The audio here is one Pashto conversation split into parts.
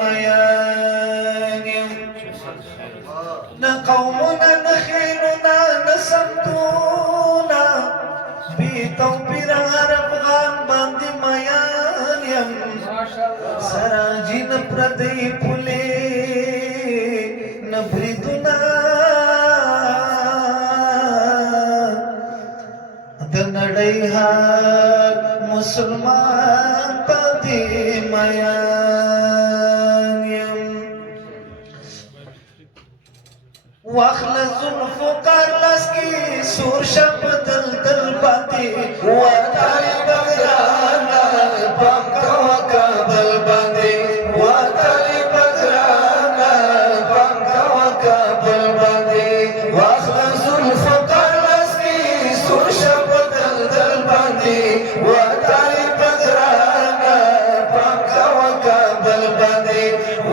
ميان نقومنا نخيلنا نسمتونا بتوبير افغان باندې ميان يم سراجين پردي پولي نبريدنا د نړۍ هر مسلمان پاتې ميان يم واخلص الفقار لسکی سور شپ دل دل پاتې وطالب بغرانا پاکا وکابل باندې وطالب بغرانا پاکا وکابل باندې واخلص الفقار لسکی سور شپ دل دل باندې وطالب بغرانا پاکا وکابل باندې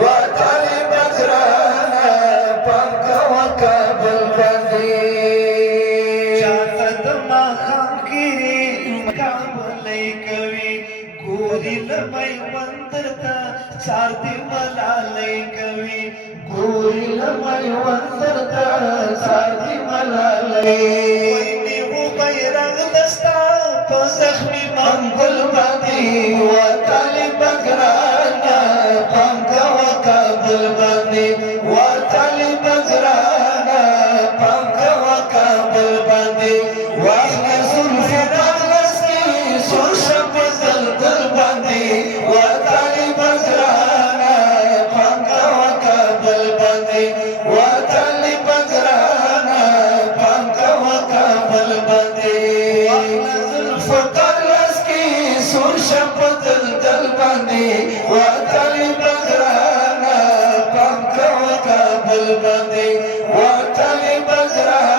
وطالب بغرانا پاکا وکابل باندې چاته ما خام کړي مقابله کوي ګوري لمای وندرتا چار دی ملالای کوي ګوري لمای وندرتا چار دی ملالای وای نیو بیرغ دستا په زخمي منګل باندې وطالب بغرانا پاکا وکابل باندې وطالب بغرانا پاکا وکابل باندې واخلص الفقار لسکی سور شپ دل دل باندې وطالب بغرانا پاکا وکابل باندې وطالب بغرانا پاکا وکابل باندې واخلص الفقار لسکی سور شپ دل دل باندې وطالب بغرانا پاکا وکابل باندې وطالب بغرانا